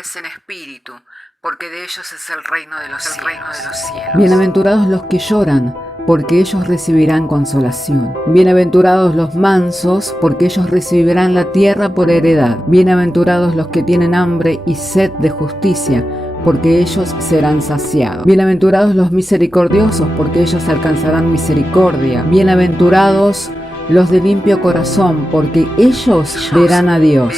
pobres en espíritu, porque de ellos es el reino de los cielos. Bienaventurados los que lloran, porque ellos recibirán consolación. Bienaventurados los mansos, porque ellos recibirán la tierra por heredad. Bienaventurados los que tienen hambre y sed de justicia, porque ellos serán saciados. Bienaventurados los misericordiosos, porque ellos alcanzarán misericordia. Bienaventurados los de limpio corazón, porque ellos verán a Dios.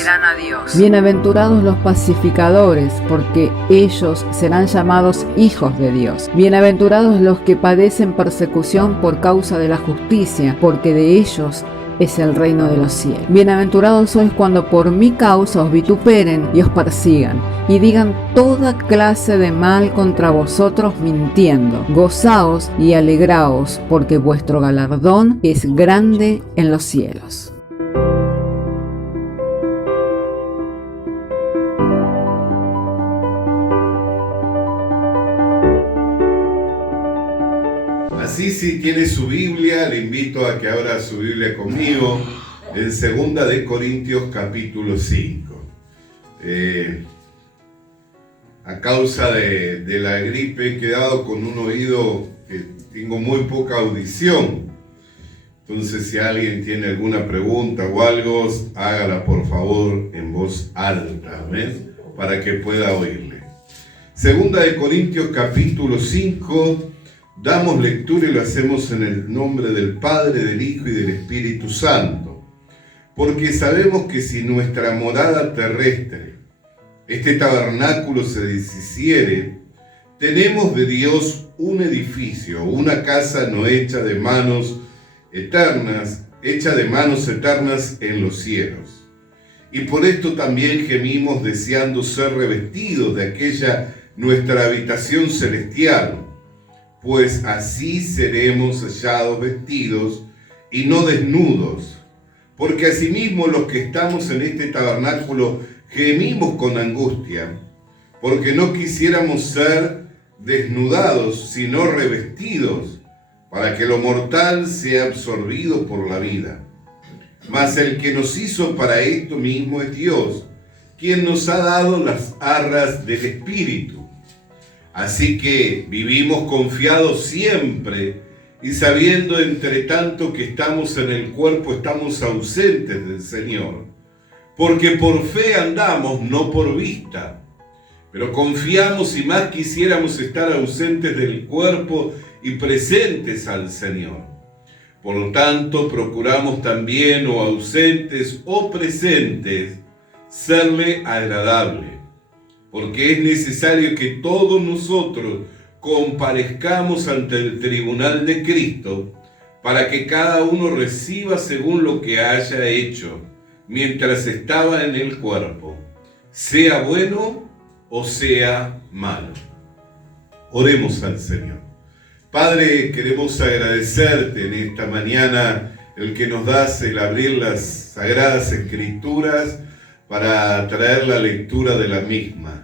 Bienaventurados los pacificadores, porque ellos serán llamados hijos de Dios. Bienaventurados los que padecen persecución por causa de la justicia, porque de ellos es el reino de los cielos. Bienaventurados sois cuando por mi causa os vituperen y os persigan, y digan toda clase de mal contra vosotros mintiendo. Gozaos y alegraos, porque vuestro galardón es grande en los cielos. Así, si tiene su Biblia, le invito a que abra su Biblia conmigo en 2 de Corintios capítulo 5. A causa de la gripe he quedado con un oído que tengo muy poca audición. Entonces, si alguien tiene alguna pregunta o algo, hágala por favor en voz alta, ¿ven? Para que pueda oírle. 2 de Corintios capítulo 5. Damos lectura y lo hacemos en el nombre del Padre, del Hijo y del Espíritu Santo. Porque sabemos que si nuestra morada terrestre, este tabernáculo, se deshiciere, tenemos de Dios un edificio, una casa no hecha de manos eternas, en los cielos. Y por esto también gemimos deseando ser revestidos de aquella nuestra habitación celestial, pues así seremos hallados vestidos y no desnudos. Porque asimismo los que estamos en este tabernáculo gemimos con angustia, porque no quisiéramos ser desnudados, sino revestidos, para que lo mortal sea absorbido por la vida. Mas el que nos hizo para esto mismo es Dios, quien nos ha dado las arras del Espíritu. Así que vivimos confiados siempre y sabiendo entre tanto que estamos en el cuerpo, estamos ausentes del Señor. Porque por fe andamos, no por vista. Pero confiamos y más quisiéramos estar ausentes del cuerpo y presentes al Señor. Por lo tanto, procuramos también, o ausentes o presentes, serle agradable. Porque es necesario que todos nosotros comparezcamos ante el tribunal de Cristo, para que cada uno reciba según lo que haya hecho, mientras estaba en el cuerpo, sea bueno o sea malo. Oremos al Señor. Padre, queremos agradecerte en esta mañana el que nos das el abrir las Sagradas Escrituras para traer la lectura de la misma.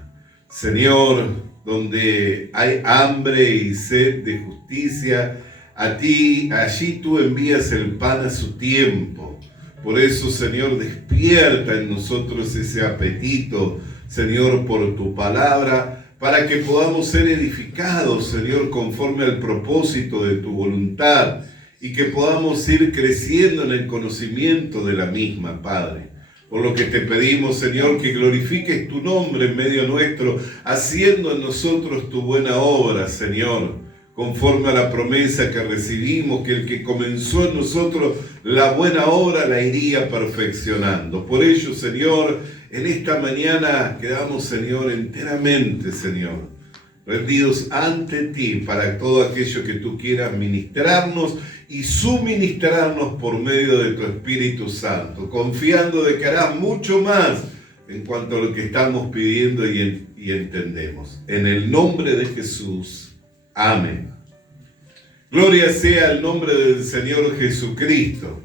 Señor, donde hay hambre y sed de justicia, allí tú envías el pan a su tiempo. Por eso, Señor, despierta en nosotros ese apetito, Señor, por tu palabra, para que podamos ser edificados, Señor, conforme al propósito de tu voluntad, y que podamos ir creciendo en el conocimiento de la misma, Padre. Por lo que te pedimos, Señor, que glorifiques tu nombre en medio nuestro, haciendo en nosotros tu buena obra, Señor, conforme a la promesa que recibimos, que el que comenzó en nosotros la buena obra la iría perfeccionando. Por ello, Señor, en esta mañana quedamos, Señor, enteramente, Señor, rendidos ante ti para todo aquello que tú quieras ministrarnos y suministrarnos por medio de tu Espíritu Santo, confiando de que harás mucho más en cuanto a lo que estamos pidiendo y entendemos. En el nombre de Jesús. Amén. Gloria sea el nombre del Señor Jesucristo.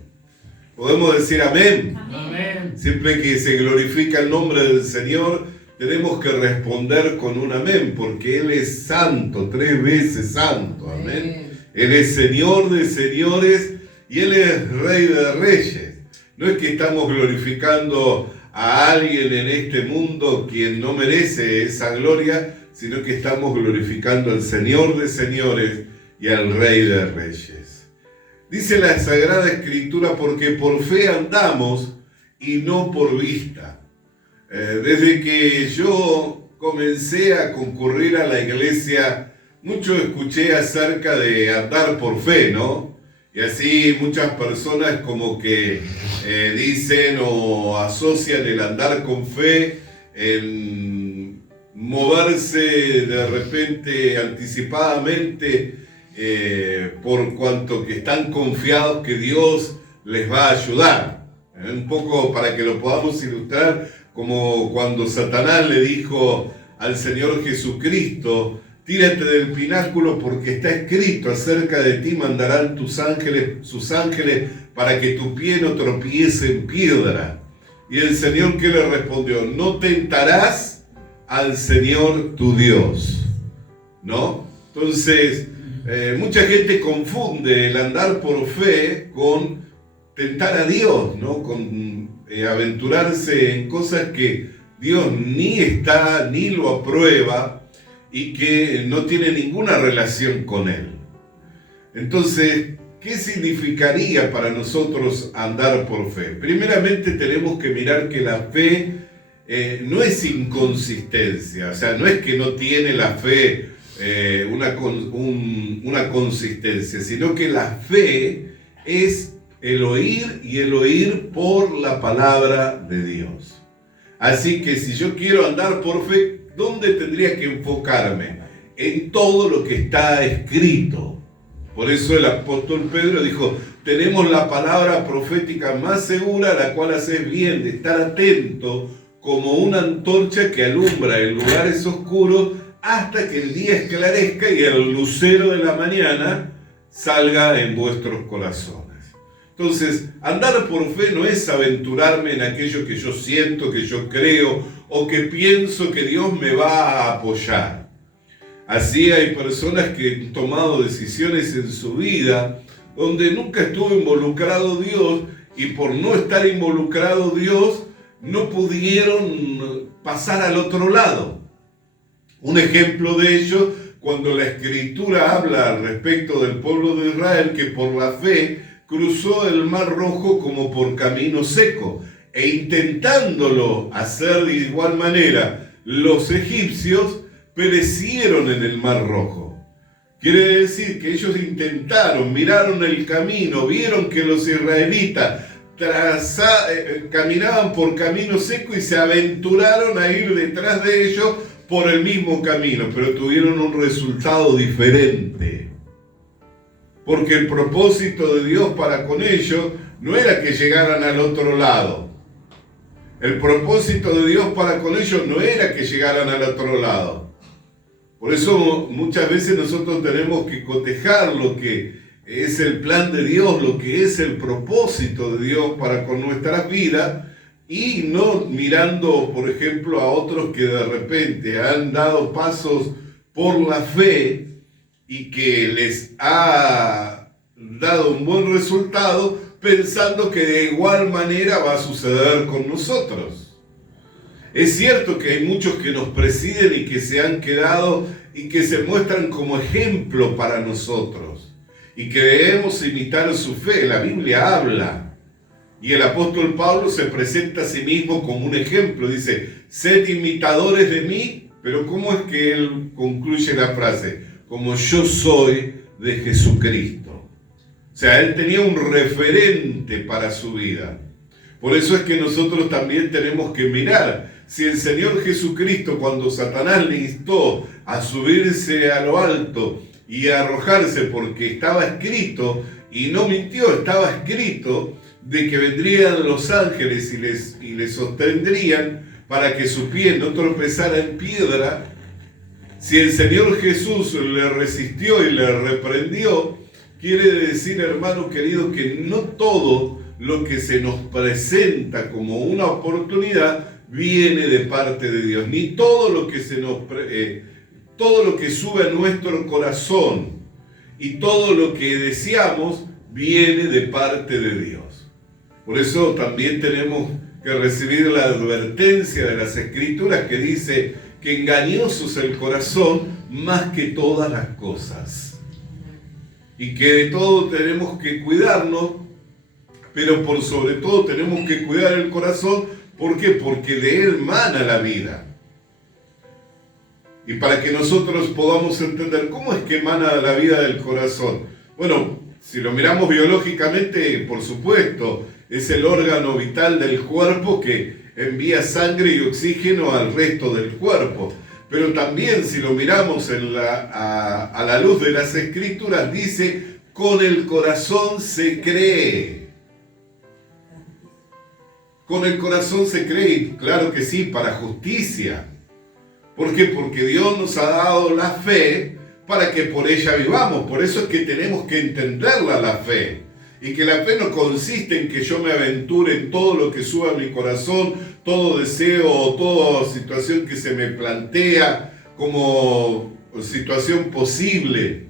¿Podemos decir amén? Amén. Siempre que se glorifica el nombre del Señor, tenemos que responder con un amén, porque Él es santo, 3 veces santo. Amén. Él es Señor de señores y Él es Rey de reyes. No es que estamos glorificando a alguien en este mundo quien no merece esa gloria, sino que estamos glorificando al Señor de señores y al Rey de reyes. Dice la Sagrada Escritura, porque por fe andamos y no por vista. Desde que yo comencé a concurrir a la iglesia, mucho escuché acerca de andar por fe, ¿no? Y así muchas personas como que dicen o asocian el andar con fe en moverse de repente anticipadamente por cuanto que están confiados que Dios les va a ayudar. Un poco para que lo podamos ilustrar, como cuando Satanás le dijo al Señor Jesucristo: tírate del pináculo porque está escrito, acerca de ti mandarán sus ángeles para que tu pie no tropiece en piedra. Y el Señor, ¿qué le respondió? No tentarás al Señor tu Dios, ¿no? Entonces, mucha gente confunde el andar por fe con tentar a Dios, ¿no? Con aventurarse en cosas que Dios ni está, ni lo aprueba, y que no tiene ninguna relación con Él. Entonces, ¿qué significaría para nosotros andar por fe? Primeramente tenemos que mirar que la fe no es inconsistencia, o sea, no es que no tiene la fe una consistencia, sino que la fe es el oír y el oír por la palabra de Dios. Así que si yo quiero andar por fe, ¿dónde tendría que enfocarme? En todo lo que está escrito. Por eso el apóstol Pedro dijo: tenemos la palabra profética más segura, la cual haces bien de estar atento como una antorcha que alumbra en lugares oscuros hasta que el día esclarezca y el lucero de la mañana salga en vuestros corazones. Entonces, andar por fe no es aventurarme en aquello que yo siento, que yo creo o que pienso que Dios me va a apoyar. Así hay personas que han tomado decisiones en su vida donde nunca estuvo involucrado Dios, y por no estar involucrado Dios no pudieron pasar al otro lado. Un ejemplo de ello, cuando la Escritura habla respecto del pueblo de Israel, que por la fe cruzó el Mar Rojo como por camino seco, e intentándolo hacer de igual manera, los egipcios perecieron en el Mar Rojo. Quiere decir que ellos intentaron, miraron el camino, vieron que los israelitas caminaban por camino seco y se aventuraron a ir detrás de ellos por el mismo camino, pero tuvieron un resultado diferente. Porque el propósito de Dios para con ellos no era que llegaran al otro lado. El propósito de Dios para con ellos no era que llegaran al otro lado. Por eso muchas veces nosotros tenemos que cotejar lo que es el plan de Dios, lo que es el propósito de Dios para con nuestras vidas, y no mirando, por ejemplo, a otros que de repente han dado pasos por la fe y que les ha dado un buen resultado, pensando que de igual manera va a suceder con nosotros. Es cierto que hay muchos que nos presiden y que se han quedado y que se muestran como ejemplo para nosotros y que debemos imitar su fe. La Biblia habla y el apóstol Pablo se presenta a sí mismo como un ejemplo. Dice: sed imitadores de mí, pero ¿cómo es que él concluye la frase? Como yo soy de Jesucristo. O sea, él tenía un referente para su vida. Por eso es que nosotros también tenemos que mirar. Si el Señor Jesucristo, cuando Satanás le instó a subirse a lo alto y a arrojarse, porque estaba escrito, y no mintió, estaba escrito de que vendrían los ángeles y les sostendrían para que su pie no tropezara en piedra. Si el Señor Jesús le resistió y le reprendió, quiere decir, hermano querido, que no todo lo que se nos presenta como una oportunidad viene de parte de Dios, ni todo lo que todo lo que sube a nuestro corazón y todo lo que deseamos viene de parte de Dios. Por eso también tenemos que recibir la advertencia de las Escrituras que dice que engañoso es el corazón más que todas las cosas. Y que de todo tenemos que cuidarnos, pero por sobre todo tenemos que cuidar el corazón. ¿Por qué? Porque de él mana la vida. Y para que nosotros podamos entender cómo es que emana la vida del corazón. Bueno, si lo miramos biológicamente, por supuesto, es el órgano vital del cuerpo que envía sangre y oxígeno al resto del cuerpo. Pero también si lo miramos a la luz de las Escrituras, dice, con el corazón se cree. Con el corazón se cree, claro que sí, para justicia. ¿Por qué? Porque Dios nos ha dado la fe para que por ella vivamos. Por eso es que tenemos que entenderla la fe. Y que la fe no consiste en que yo me aventure en todo lo que suba a mi corazón, todo deseo o toda situación que se me plantea como situación posible.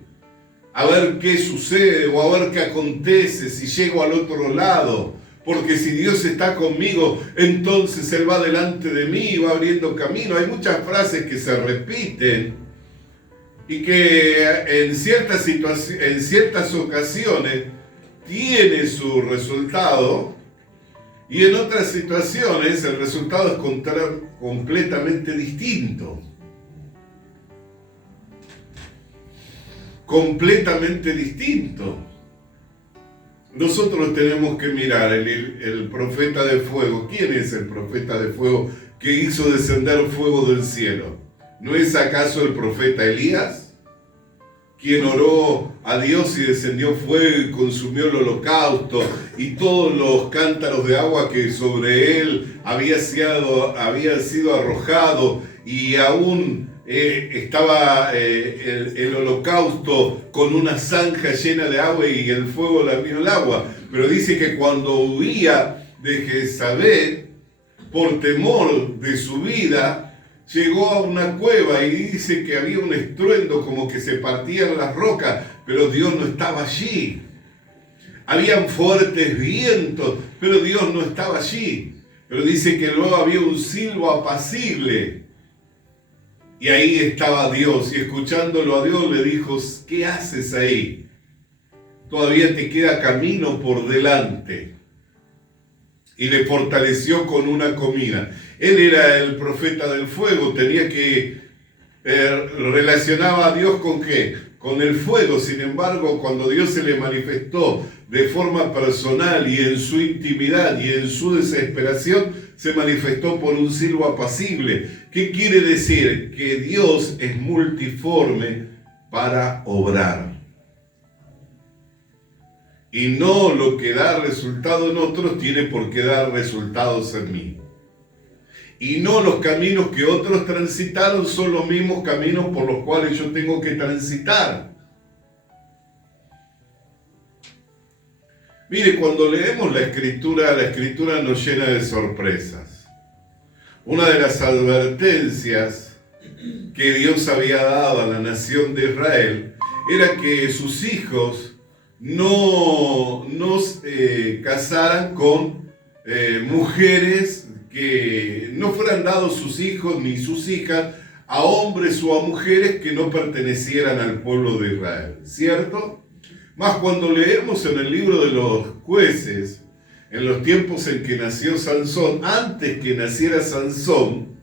A ver qué sucede o a ver qué acontece si llego al otro lado. Porque si Dios está conmigo, entonces Él va delante de mí, va abriendo camino. Hay muchas frases que se repiten y que en ciertas ocasiones tiene su resultado y en otras situaciones el resultado es completamente distinto. Completamente distinto. Nosotros tenemos que mirar el profeta de fuego. ¿Quién es el profeta de fuego que hizo descender fuego del cielo? ¿No es acaso el profeta Elías? Quien oró a Dios y descendió fuego y consumió el holocausto y todos los cántaros de agua que sobre él había sido arrojado, y aún estaba el holocausto con una zanja llena de agua y el fuego lamió el agua. Pero dice que cuando huía de Jezabel, por temor de su vida, llegó a una cueva y dice que había un estruendo como que se partían las rocas, pero Dios no estaba allí. Habían fuertes vientos, pero Dios no estaba allí. Pero dice que luego había un silbo apacible. Y ahí estaba Dios, y escuchándolo a Dios le dijo, ¿qué haces ahí? Todavía te queda camino por delante. Y le fortaleció con una comida. Él era el profeta del fuego, tenía que relacionaba a Dios ¿con qué? Con el fuego. Sin embargo, cuando Dios se le manifestó de forma personal y en su intimidad y en su desesperación, se manifestó por un silbo apacible. ¿Qué quiere decir? Que Dios es multiforme para obrar. Y no lo que da resultado en otros tiene por qué dar resultados en mí. Y no los caminos que otros transitaron son los mismos caminos por los cuales yo tengo que transitar. Mire, cuando leemos la escritura nos llena de sorpresas. Una de las advertencias que Dios había dado a la nación de Israel era que sus hijos no casaran con mujeres, que no fueran dados sus hijos ni sus hijas a hombres o a mujeres que no pertenecieran al pueblo de Israel, ¿cierto? Más cuando leemos en el libro de los Jueces, en los tiempos en que nació Sansón, antes que naciera Sansón,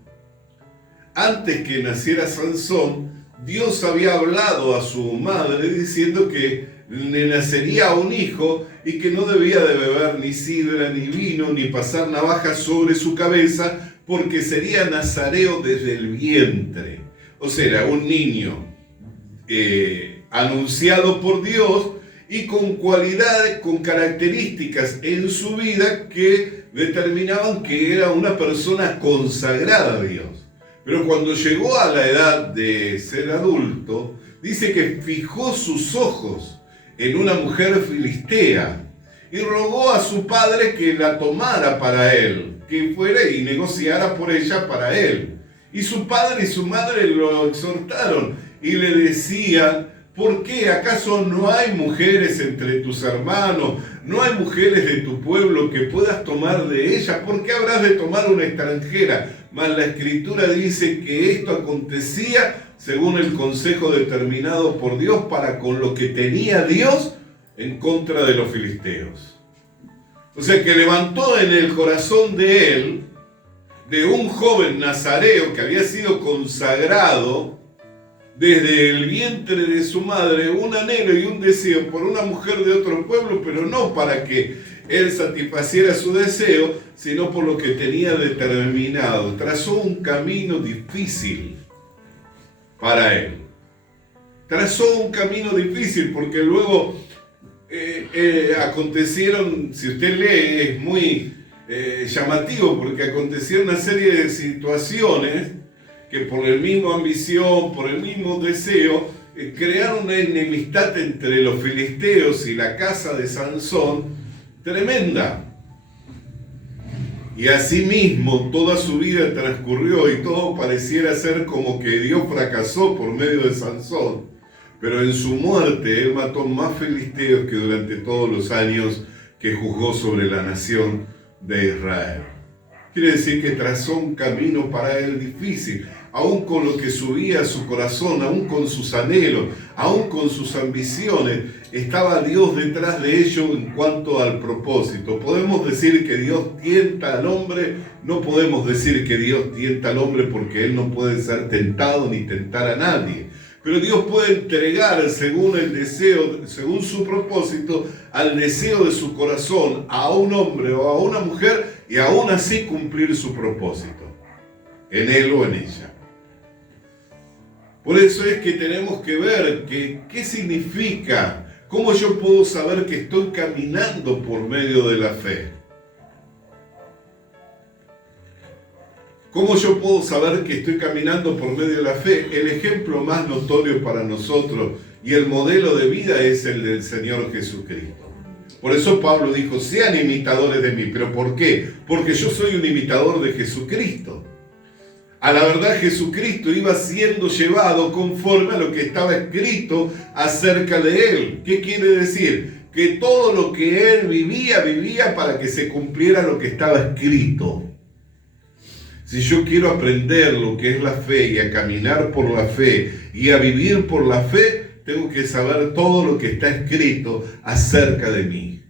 Dios había hablado a su madre diciendo que le nacería un hijo y que no debía de beber ni sidra, ni vino, ni pasar navaja sobre su cabeza, porque sería nazareo desde el vientre. O sea, era un niño anunciado por Dios y con cualidades, con características en su vida que determinaban que era una persona consagrada a Dios. Pero cuando llegó a la edad de ser adulto, dice que fijó sus ojos en una mujer filistea y rogó a su padre que la tomara para él, que fuera y negociara por ella para él. Y su padre y su madre lo exhortaron y le decían, ¿Por qué? ¿Acaso no hay mujeres entre tus hermanos? ¿No hay mujeres de tu pueblo que puedas tomar de ellas? ¿Por qué habrás de tomar una extranjera? Mas la Escritura dice que esto acontecía según el consejo determinado por Dios para con lo que tenía Dios en contra de los filisteos. O sea que levantó en el corazón de él, de un joven nazareo que había sido consagrado desde el vientre de su madre, un anhelo y un deseo por una mujer de otro pueblo, pero no para que él satisfaciera su deseo, sino por lo que tenía determinado. Trazó un camino difícil para él. Trazó un camino difícil porque luego acontecieron, si usted lee, es muy llamativo porque acontecieron una serie de situaciones que por la misma ambición, por el mismo deseo, crearon una enemistad entre los filisteos y la casa de Sansón tremenda. Y asimismo toda su vida transcurrió y todo pareciera ser como que Dios fracasó por medio de Sansón. Pero en su muerte él mató más filisteos que durante todos los años que juzgó sobre la nación de Israel. Quiere decir que trazó un camino para él difícil, aún con lo que subía a su corazón, aún con sus anhelos, aún con sus ambiciones, estaba Dios detrás de ello en cuanto al propósito. ¿Podemos decir que Dios tienta al hombre? No podemos decir que Dios tienta al hombre porque Él no puede ser tentado ni tentar a nadie. Pero Dios puede entregar según el deseo, según su propósito, al deseo de su corazón a un hombre o a una mujer y aún así cumplir su propósito, en él o en ella. Por eso es que tenemos que ver qué significa, cómo yo puedo saber que estoy caminando por medio de la fe. ¿Cómo yo puedo saber que estoy caminando por medio de la fe? El ejemplo más notorio para nosotros y el modelo de vida es el del Señor Jesucristo. Por eso Pablo dijo, sean imitadores de mí. ¿Pero por qué? Porque yo soy un imitador de Jesucristo. A la verdad, Jesucristo iba siendo llevado conforme a lo que estaba escrito acerca de Él. ¿Qué quiere decir? Que todo lo que Él vivía para que se cumpliera lo que estaba escrito. Si yo quiero aprender lo que es la fe y a caminar por la fe y a vivir por la fe, tengo que saber todo lo que está escrito acerca de mí.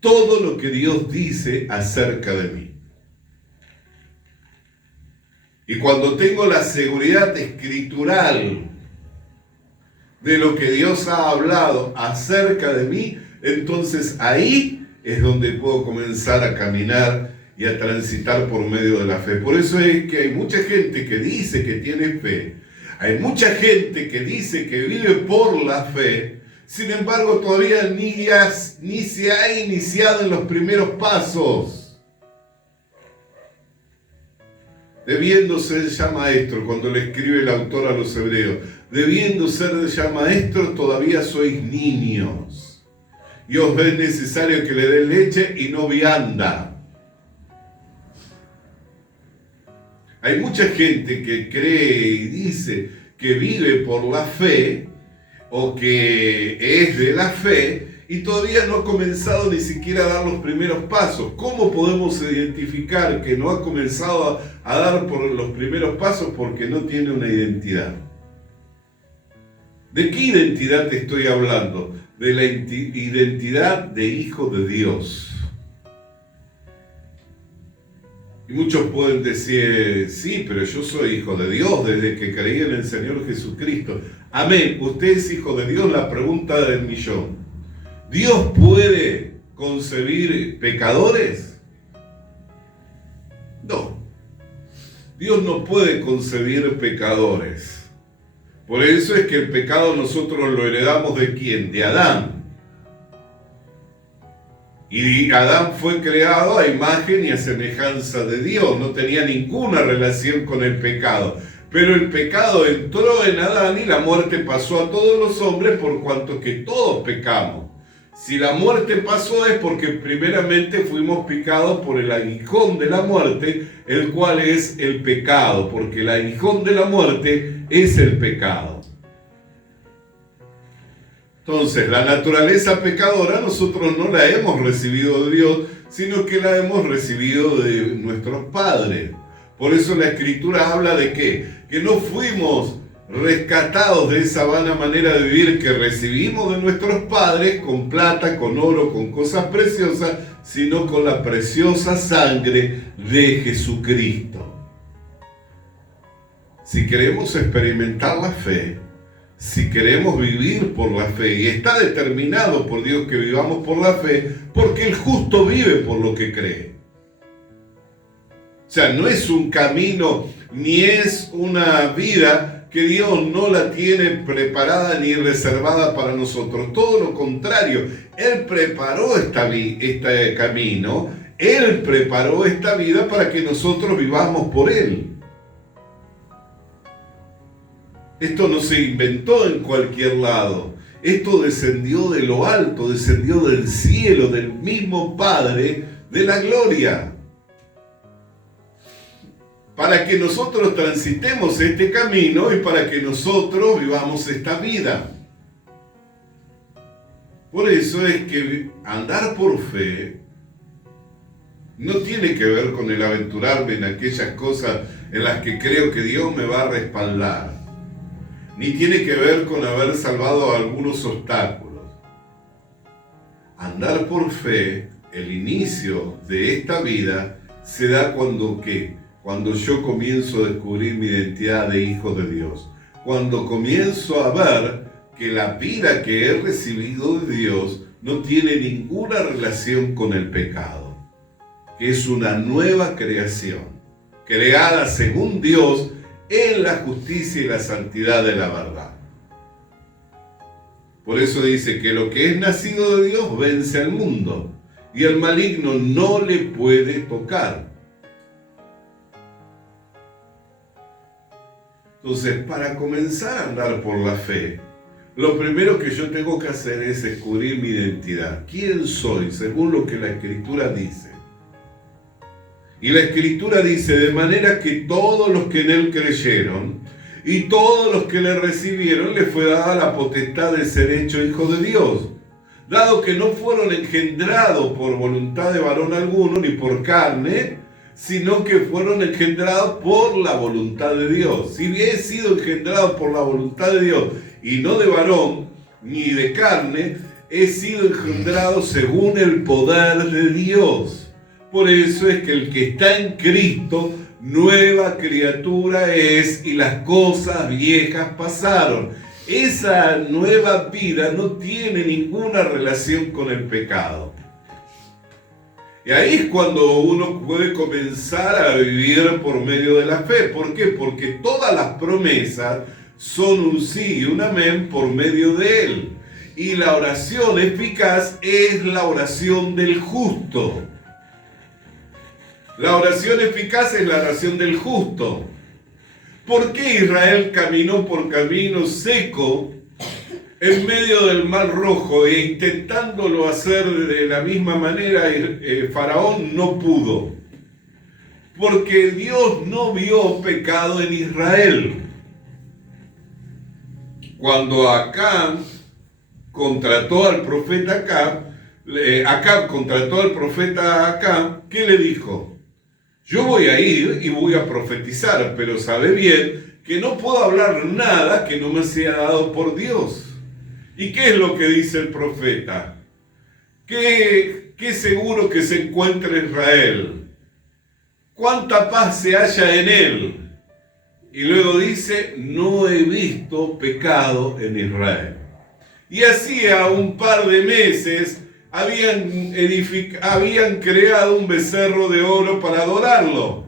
Todo lo que Dios dice acerca de mí. Y cuando tengo la seguridad escritural de lo que Dios ha hablado acerca de mí, entonces ahí es donde puedo comenzar a caminar y a transitar por medio de la fe. Por eso es que hay mucha gente que dice que tiene fe. Hay mucha gente que dice que vive por la fe. Sin embargo, todavía ni se ha iniciado en los primeros pasos. Debiendo ser ya maestro, cuando le escribe el autor a los hebreos, debiendo ser ya maestros, todavía sois niños. Y os es necesario que le den leche y no vianda. Hay mucha gente que cree y dice que vive por la fe o que es de la fe y todavía no ha comenzado ni siquiera a dar los primeros pasos. ¿Cómo podemos identificar que no ha comenzado a dar por los primeros pasos? Porque no tiene una identidad. ¿De qué identidad te estoy hablando? De la identidad de hijo de Dios. Y muchos pueden decir, sí, pero yo soy hijo de Dios desde que creí en el Señor Jesucristo. Amén, usted es hijo de Dios, la pregunta del millón. ¿Dios puede concebir pecadores? No. Dios no puede concebir pecadores. Por eso es que el pecado nosotros lo heredamos ¿de quién? De Adán. Y Adán fue creado a imagen y a semejanza de Dios, no tenía ninguna relación con el pecado. Pero el pecado entró en Adán y la muerte pasó a todos los hombres por cuanto que todos pecamos. Si la muerte pasó es porque primeramente fuimos picados por el aguijón de la muerte, el cual es el pecado, porque el aguijón de la muerte es el pecado. Entonces, la naturaleza pecadora nosotros no la hemos recibido de Dios, sino que la hemos recibido de nuestros padres. Por eso la Escritura habla de ¿qué? Que no fuimos rescatados de esa vana manera de vivir que recibimos de nuestros padres con plata, con oro, con cosas preciosas, sino con la preciosa sangre de Jesucristo. Si queremos experimentar la fe, si queremos vivir por la fe, y está determinado por Dios que vivamos por la fe, porque el justo vive por lo que cree. O sea, no es un camino, ni es una vida que Dios no la tiene preparada ni reservada para nosotros. Todo lo contrario, Él preparó este camino, Él preparó esta vida para que nosotros vivamos por Él. Esto no se inventó en cualquier lado. Esto descendió de lo alto, descendió del cielo, del mismo Padre de la gloria. Para que nosotros transitemos este camino y para que nosotros vivamos esta vida. Por eso es que andar por fe no tiene que ver con el aventurarme en aquellas cosas en las que creo que Dios me va a respaldar. Ni tiene que ver con haber salvado algunos obstáculos. Andar por fe, el inicio de esta vida, se da cuando yo comienzo a descubrir mi identidad de hijo de Dios. Cuando comienzo a ver que la vida que he recibido de Dios no tiene ninguna relación con el pecado. Que es una nueva creación, creada según Dios, en la justicia y la santidad de la verdad. Por eso dice que lo que es nacido de Dios vence al mundo y el maligno no le puede tocar. Entonces, para comenzar a andar por la fe, lo primero que yo tengo que hacer es descubrir mi identidad. ¿Quién soy? Según lo que la Escritura dice. Y la Escritura dice, de manera que todos los que en Él creyeron y todos los que le recibieron, le fue dada la potestad de ser hecho hijo de Dios, dado que no fueron engendrados por voluntad de varón alguno, ni por carne, sino que fueron engendrados por la voluntad de Dios. Si bien he sido engendrado por la voluntad de Dios, y no de varón, ni de carne, he sido engendrado según el poder de Dios. Por eso es que el que está en Cristo, nueva criatura es, y las cosas viejas pasaron. Esa nueva vida no tiene ninguna relación con el pecado. Y ahí es cuando uno puede comenzar a vivir por medio de la fe. ¿Por qué? Porque todas las promesas son un sí y un amén por medio de Él. Y la oración eficaz es la oración del justo. La oración eficaz es la oración del justo. ¿Por qué Israel caminó por camino seco en medio del Mar Rojo e intentándolo hacer de la misma manera, Faraón no pudo? Porque Dios no vio pecado en Israel. Cuando Acab contrató al profeta Acab contrató al profeta Acab, ¿qué le dijo? Yo voy a ir y voy a profetizar, pero sabe bien que no puedo hablar nada que no me sea dado por Dios. ¿Y qué es lo que dice el profeta? ¿Qué seguro que se encuentra Israel? ¿Cuánta paz se halla en él? Y luego dice, no he visto pecado en Israel. Y hacía un par de meses habían creado un becerro de oro para adorarlo.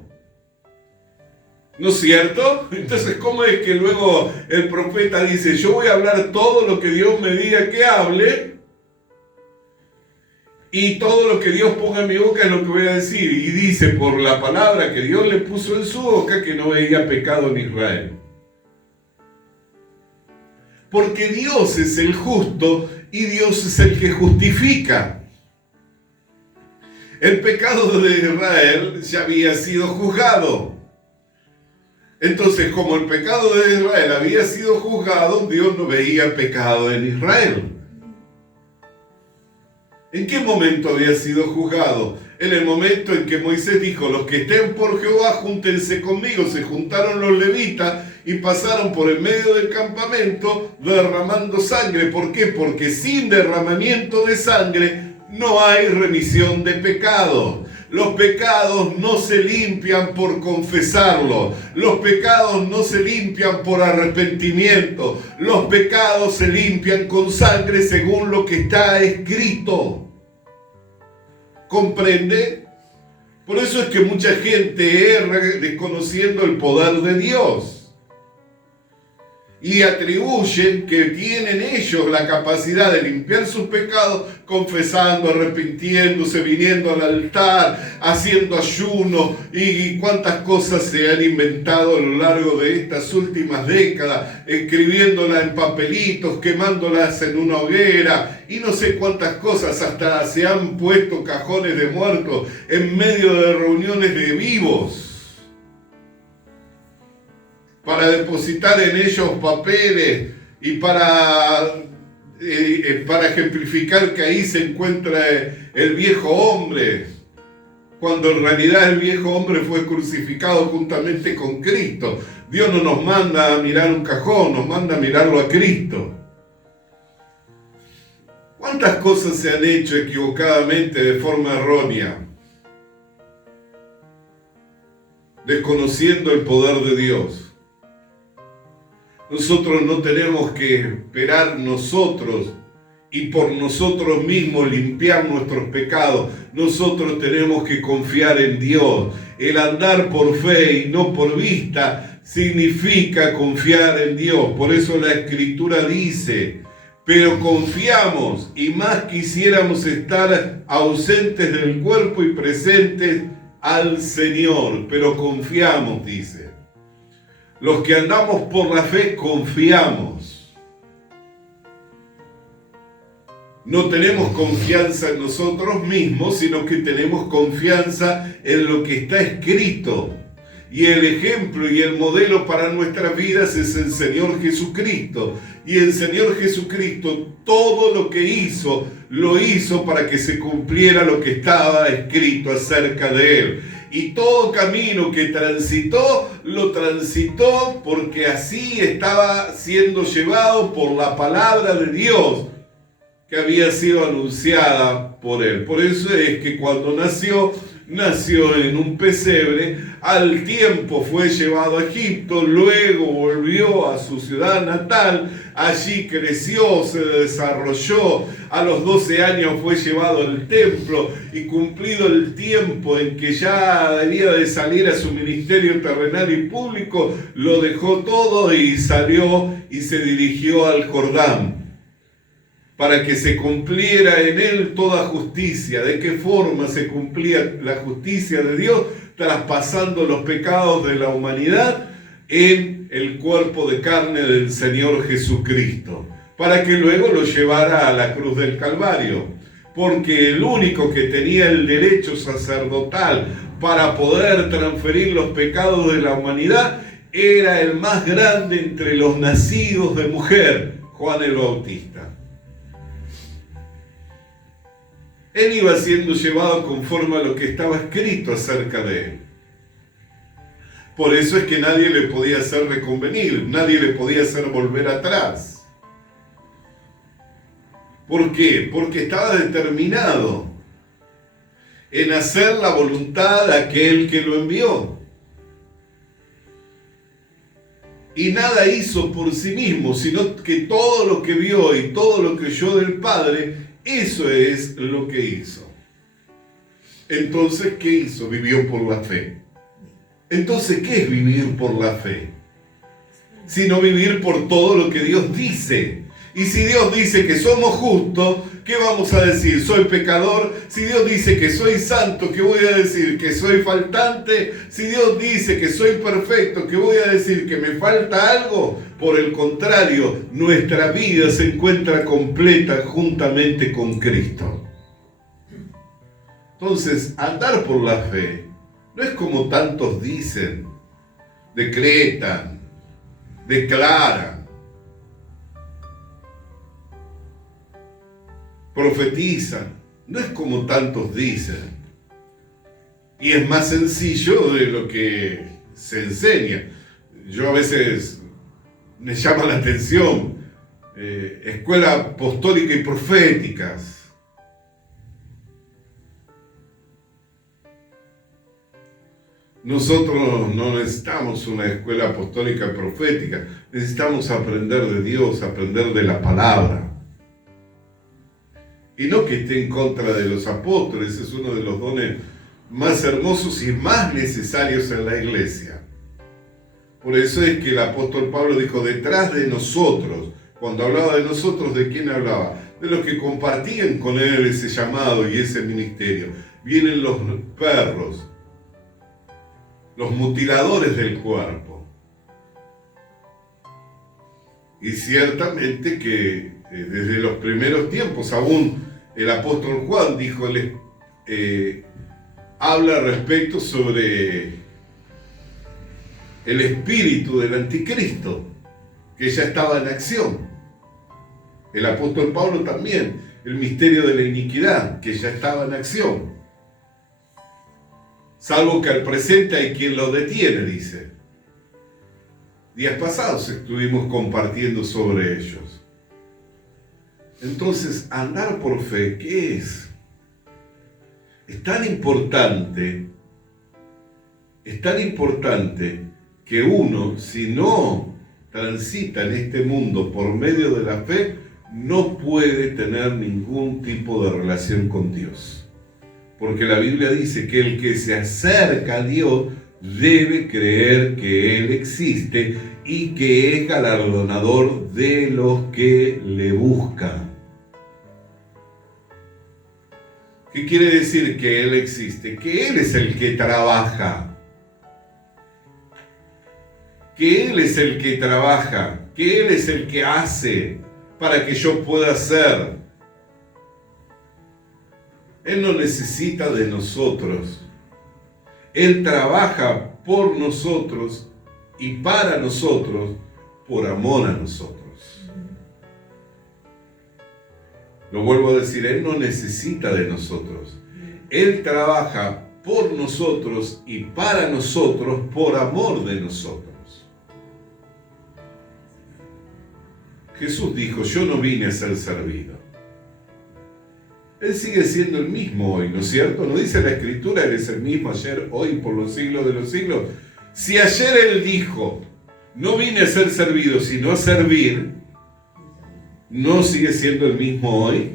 ¿No es cierto? Entonces, ¿cómo es que luego el profeta dice, yo voy a hablar todo lo que Dios me diga que hable, y todo lo que Dios ponga en mi boca es lo que voy a decir? Y dice, por la palabra que Dios le puso en su boca, que no veía pecado en Israel. Porque Dios es el justo y Dios es el que justifica. El pecado de Israel ya había sido juzgado. Entonces, como el pecado de Israel había sido juzgado, Dios no veía pecado en Israel. ¿En qué momento había sido juzgado? En el momento en que Moisés dijo, los que estén por Jehová, júntense conmigo. Se juntaron los levitas y pasaron por el medio del campamento derramando sangre. ¿Por qué? Porque sin derramamiento de sangre no hay remisión de pecados. Los pecados no se limpian por confesarlos. Los pecados no se limpian por arrepentimiento. Los pecados se limpian con sangre según lo que está escrito. ¿Comprende? Por eso es que mucha gente erra desconociendo el poder de Dios. Y atribuyen que tienen ellos la capacidad de limpiar sus pecados confesando, arrepintiéndose, viniendo al altar, haciendo ayuno y cuántas cosas se han inventado a lo largo de estas últimas décadas, escribiéndolas en papelitos, quemándolas en una hoguera y no sé cuántas cosas, hasta se han puesto cajones de muertos en medio de reuniones de vivos, para depositar en ellos papeles y para ejemplificar que ahí se encuentra el viejo hombre, cuando en realidad el viejo hombre fue crucificado juntamente con Cristo. Dios no nos manda a mirar un cajón, nos manda a mirarlo a Cristo. ¿Cuántas cosas se han hecho equivocadamente de forma errónea? Desconociendo el poder de Dios. Nosotros no tenemos que esperar nosotros y por nosotros mismos limpiar nuestros pecados. Nosotros tenemos que confiar en Dios. El andar por fe y no por vista significa confiar en Dios. Por eso la Escritura dice, pero confiamos y más quisiéramos estar ausentes del cuerpo y presentes al Señor. Pero confiamos, dice. Los que andamos por la fe confiamos. No tenemos confianza en nosotros mismos, sino que tenemos confianza en lo que está escrito. Y el ejemplo y el modelo para nuestras vidas es el Señor Jesucristo. Y el Señor Jesucristo todo lo que hizo, lo hizo para que se cumpliera lo que estaba escrito acerca de Él. Y todo camino que transitó, lo transitó porque así estaba siendo llevado por la palabra de Dios que había sido anunciada por Él. Por eso es que cuando nació en un pesebre, al tiempo fue llevado a Egipto, luego volvió a su ciudad natal, allí creció, se desarrolló, a los 12 años fue llevado al templo y cumplido el tiempo en que ya debía de salir a su ministerio terrenal y público, lo dejó todo y salió y se dirigió al Jordán, para que se cumpliera en él toda justicia. ¿De qué forma se cumplía la justicia de Dios? Traspasando los pecados de la humanidad en el cuerpo de carne del Señor Jesucristo, para que luego lo llevara a la cruz del Calvario. Porque el único que tenía el derecho sacerdotal para poder transferir los pecados de la humanidad era el más grande entre los nacidos de mujer, Juan el Bautista. Él iba siendo llevado conforme a lo que estaba escrito acerca de él. Por eso es que nadie le podía hacer reconvenir, nadie le podía hacer volver atrás. ¿Por qué? Porque estaba determinado en hacer la voluntad de aquel que lo envió. Y nada hizo por sí mismo, sino que todo lo que vio y todo lo que oyó del Padre, eso es lo que hizo. Entonces, ¿qué hizo? Vivió por la fe. Entonces, ¿qué es vivir por la fe? Sino vivir por todo lo que Dios dice. Y si Dios dice que somos justos, ¿qué vamos a decir? ¿Soy pecador? Si Dios dice que soy santo, ¿qué voy a decir? ¿Que soy faltante? Si Dios dice que soy perfecto, ¿qué voy a decir? ¿Que me falta algo? Por el contrario, nuestra vida se encuentra completa juntamente con Cristo. Entonces, andar por la fe no es como tantos dicen, decretan, declaran, profetizan. no es como tantos dicen. Y es más sencillo de lo que se enseña. Yo a veces me llama la atención, escuela apostólica y proféticas. Nosotros no necesitamos una escuela apostólica y profética, necesitamos aprender de Dios, aprender de la palabra. Y no que esté en contra de los apóstoles, es uno de los dones más hermosos y más necesarios en la iglesia. Por eso es que el apóstol Pablo dijo, detrás de nosotros, cuando hablaba de nosotros, ¿de quién hablaba? De los que compartían con él ese llamado y ese ministerio. Vienen los perros, los mutiladores del cuerpo. Y ciertamente que desde los primeros tiempos, aún el apóstol Juan dijo, habla respecto sobre el espíritu del anticristo, que ya estaba en acción. El apóstol Pablo también, el misterio de la iniquidad, que ya estaba en acción. Salvo que al presente hay quien lo detiene, dice. Días pasados estuvimos compartiendo sobre ellos. Entonces, andar por fe, ¿qué es? Es tan importante que uno, si no transita en este mundo por medio de la fe, no puede tener ningún tipo de relación con Dios. Porque la Biblia dice que el que se acerca a Dios debe creer que Él existe y que es galardonador de los que le buscan. ¿Qué quiere decir que Él existe? Que Él es el que trabaja. Que Él es el que trabaja. Que Él es el que hace para que yo pueda ser. Él no necesita de nosotros. Él trabaja por nosotros y para nosotros, por amor a nosotros. Lo vuelvo a decir, Él no necesita de nosotros. Él trabaja por nosotros y para nosotros, por amor de nosotros. Jesús dijo, yo no vine a ser servido. Él sigue siendo el mismo hoy, ¿no es cierto? ¿No dice la Escritura, Él es el mismo ayer, hoy, por los siglos de los siglos? Si ayer Él dijo, no vine a ser servido, sino a servir, ¿no sigue siendo el mismo hoy?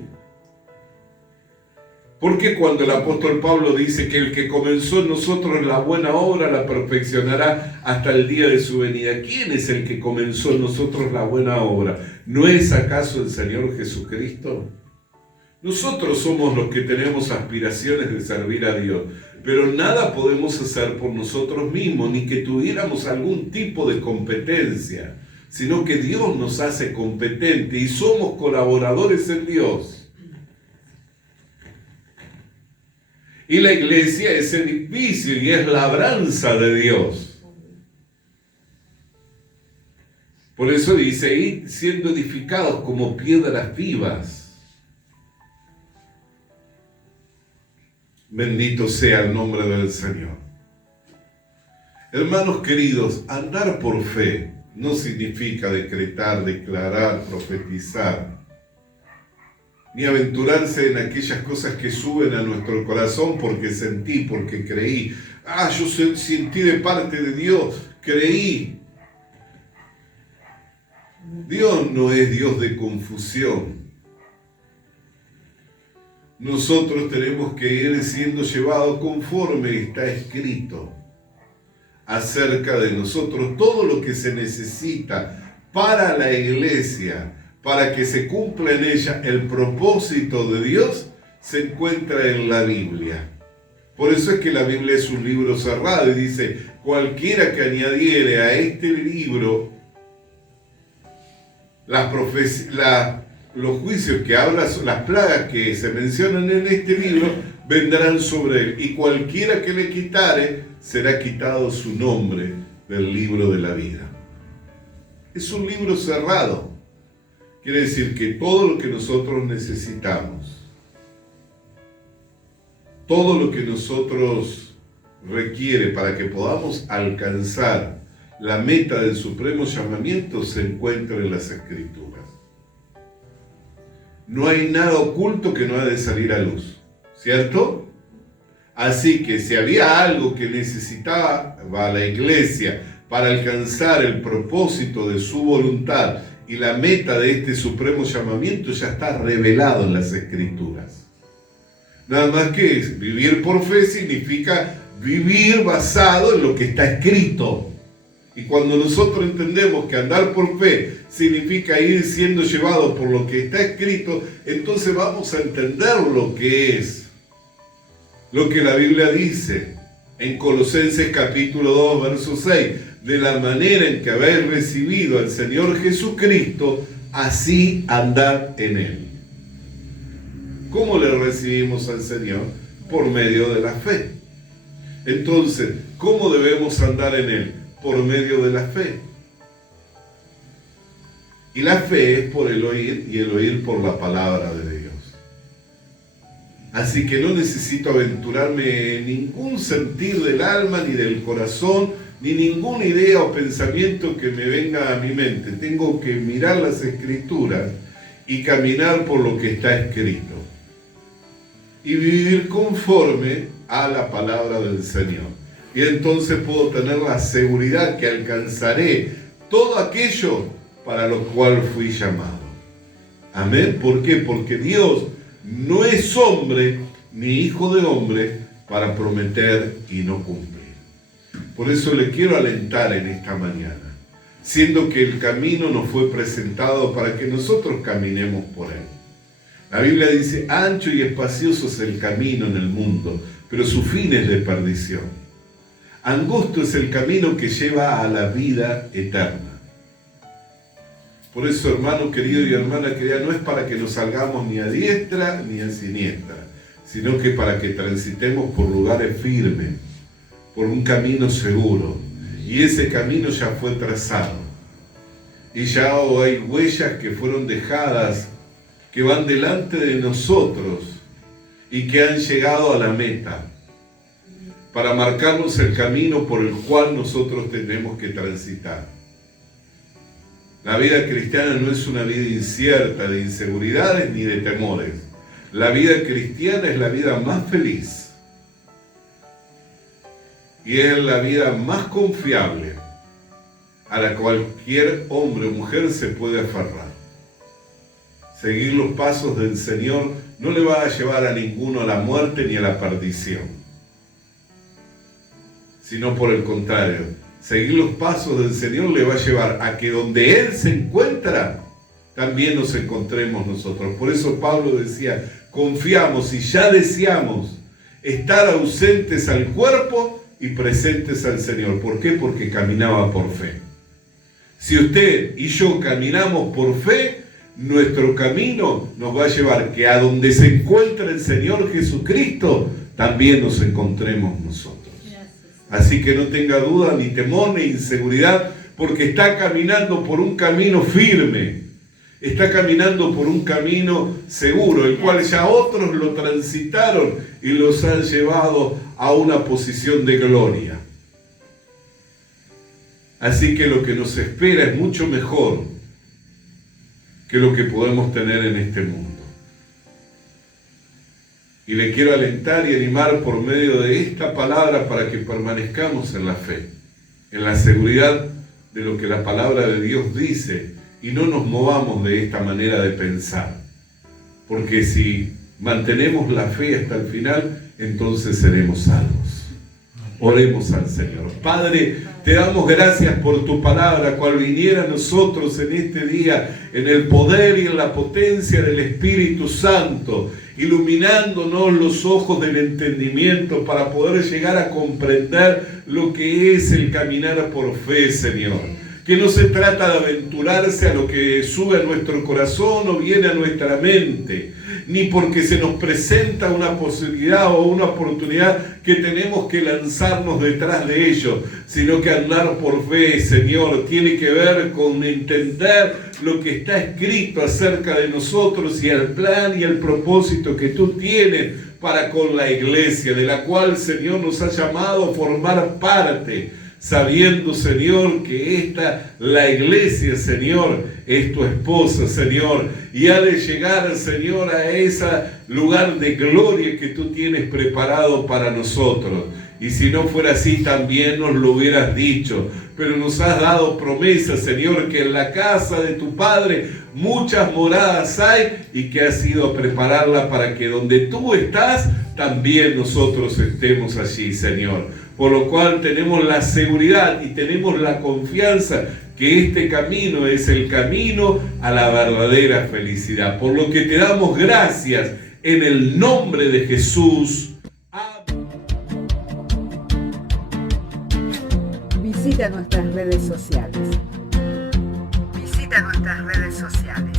Porque cuando el apóstol Pablo dice que el que comenzó en nosotros la buena obra la perfeccionará hasta el día de su venida? ¿Quién es el que comenzó en nosotros la buena obra? ¿No es acaso el Señor Jesucristo? Nosotros somos los que tenemos aspiraciones de servir a Dios, pero nada podemos hacer por nosotros mismos, ni que tuviéramos algún tipo de competencia, sino que Dios nos hace competentes y somos colaboradores en Dios. Y la iglesia es edificio y es labranza de Dios. Por eso dice, id siendo edificados como piedras vivas. Bendito sea el nombre del Señor. Hermanos queridos, andar por fe no significa decretar, declarar, profetizar, ni aventurarse en aquellas cosas que suben a nuestro corazón porque sentí, porque creí. Yo sentí de parte de Dios, creí. Dios no es Dios de confusión. Nosotros tenemos que ir siendo llevados conforme está escrito acerca de nosotros. Todo lo que se necesita para la iglesia, para que se cumpla en ella el propósito de Dios, se encuentra en la Biblia. Por eso es que la Biblia es un libro cerrado y dice, cualquiera que añadiere a este libro los juicios que habla, las plagas que se mencionan en este libro, vendrán sobre él. Y cualquiera que le quitare, será quitado su nombre del libro de la vida. Es un libro cerrado. Quiere decir que todo lo que nosotros necesitamos todo lo que nosotros requiere para que podamos alcanzar la meta del supremo llamamiento se encuentra en las Escrituras. No hay nada oculto que no ha de salir a luz, ¿cierto? Así que si había algo que necesitaba la iglesia para alcanzar el propósito de su voluntad y la meta de este supremo llamamiento, ya está revelado en las Escrituras. Nada más que vivir por fe significa vivir basado en lo que está escrito. Y cuando nosotros entendemos que andar por fe significa ir siendo llevado por lo que está escrito, entonces vamos a entender lo que es, lo que la Biblia dice en Colosenses capítulo 2, verso 6. De la manera en que habéis recibido al Señor Jesucristo, así andad en Él. ¿Cómo le recibimos al Señor? Por medio de la fe. Entonces, ¿cómo debemos andar en Él? Por medio de la fe. Y la fe es por el oír, y el oír por la palabra de Dios. Así que no necesito aventurarme en ningún sentir del alma ni del corazón, ni ninguna idea o pensamiento que me venga a mi mente. Tengo que mirar las Escrituras y caminar por lo que está escrito. Y vivir conforme a la palabra del Señor. Y entonces puedo tener la seguridad que alcanzaré todo aquello para lo cual fui llamado. Amén. ¿Por qué? Porque Dios no es hombre ni hijo de hombre para prometer y no cumplir. Por eso le quiero alentar en esta mañana, siendo que el camino nos fue presentado para que nosotros caminemos por él. La Biblia dice, ancho y espacioso es el camino en el mundo, pero su fin es de perdición. Angosto es el camino que lleva a la vida eterna. Por eso, hermano querido y hermana querida, no es para que nos salgamos ni a diestra ni a siniestra, sino que para que transitemos por lugares firmes, por un camino seguro. Y ese camino ya fue trazado. Y ya hay huellas que fueron dejadas, que van delante de nosotros y que han llegado a la meta, para marcarnos el camino por el cual nosotros tenemos que transitar. La vida cristiana no es una vida incierta, de inseguridades ni de temores. La vida cristiana es la vida más feliz. Y es la vida más confiable a la cualquier hombre o mujer se puede aferrar. Seguir los pasos del Señor no le va a llevar a ninguno a la muerte ni a la perdición, sino por el contrario, seguir los pasos del Señor le va a llevar a que donde Él se encuentra, también nos encontremos nosotros. Por eso Pablo decía, confiamos y ya deseamos estar ausentes al cuerpo y presentes al Señor. ¿Por qué? Porque caminaba por fe. Si usted y yo caminamos por fe, nuestro camino nos va a llevar que a donde se encuentra el Señor Jesucristo, también nos encontremos nosotros. Así que no tenga duda, ni temor, ni inseguridad, porque está caminando por un camino firme, está caminando por un camino seguro, el cual ya otros lo transitaron y los han llevado a una posición de gloria. Así que lo que nos espera es mucho mejor que lo que podemos tener en este mundo. Y le quiero alentar y animar por medio de esta palabra para que permanezcamos en la fe, en la seguridad de lo que la palabra de Dios dice y no nos movamos de esta manera de pensar. Porque si mantenemos la fe hasta el final, entonces seremos salvos. Oremos al Señor. Padre, te damos gracias por tu palabra, cual viniera a nosotros en este día, en el poder y en la potencia del Espíritu Santo, iluminándonos los ojos del entendimiento para poder llegar a comprender lo que es el caminar por fe, Señor. que no se trata de aventurarse a lo que sube a nuestro corazón o viene a nuestra mente, ni porque se nos presenta una posibilidad o una oportunidad que tenemos que lanzarnos detrás de ello, sino que andar por fe, Señor, tiene que ver con entender lo que está escrito acerca de nosotros y el plan y el propósito que tú tienes para con la iglesia, de la cual, Señor, nos ha llamado a formar parte, sabiendo, Señor, que la iglesia, Señor, es tu esposa, Señor, y ha de llegar, Señor, a ese lugar de gloria que tú tienes preparado para nosotros. Y si no fuera así, también nos lo hubieras dicho. Pero nos has dado promesa, Señor, que en la casa de tu Padre muchas moradas hay y que has ido a prepararla para que donde tú estás, también nosotros estemos allí, Señor. Por lo cual tenemos la seguridad y tenemos la confianza que este camino es el camino a la verdadera felicidad. Por lo que te damos gracias en el nombre de Jesús. Visita nuestras redes sociales. Visita nuestras redes sociales.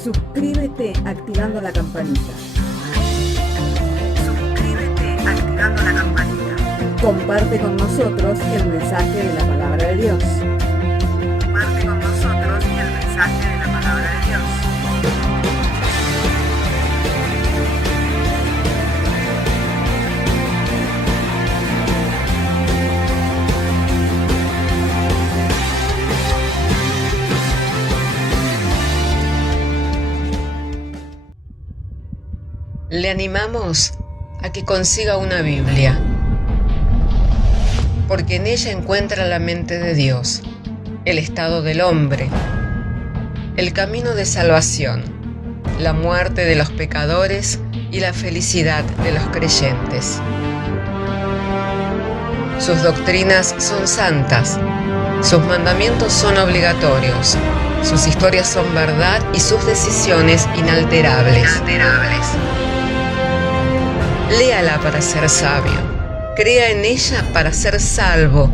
Suscríbete activando la campanita. Suscríbete activando la campanita. Comparte con nosotros el mensaje de la palabra de Dios. Comparte con nosotros el mensaje de la palabra de Dios. Le animamos a que consiga una Biblia, porque en ella encuentra la mente de Dios, el estado del hombre, el camino de salvación, la muerte de los pecadores y la felicidad de los creyentes. Sus doctrinas son santas, sus mandamientos son obligatorios, sus historias son verdad y sus decisiones inalterables. Léala para ser sabio, crea en ella para ser salvo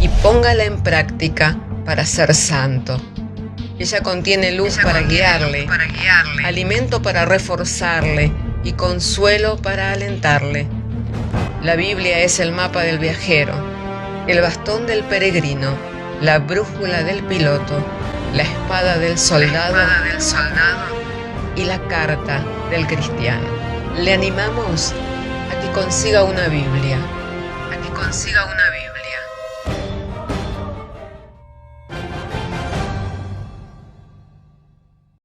y póngala en práctica para ser santo. Ella contiene luz para guiarle, alimento para reforzarle y consuelo para alentarle. La Biblia es el mapa del viajero, el bastón del peregrino, la brújula del piloto, la espada del soldado y la carta del cristiano. Le animamos a que consiga una Biblia,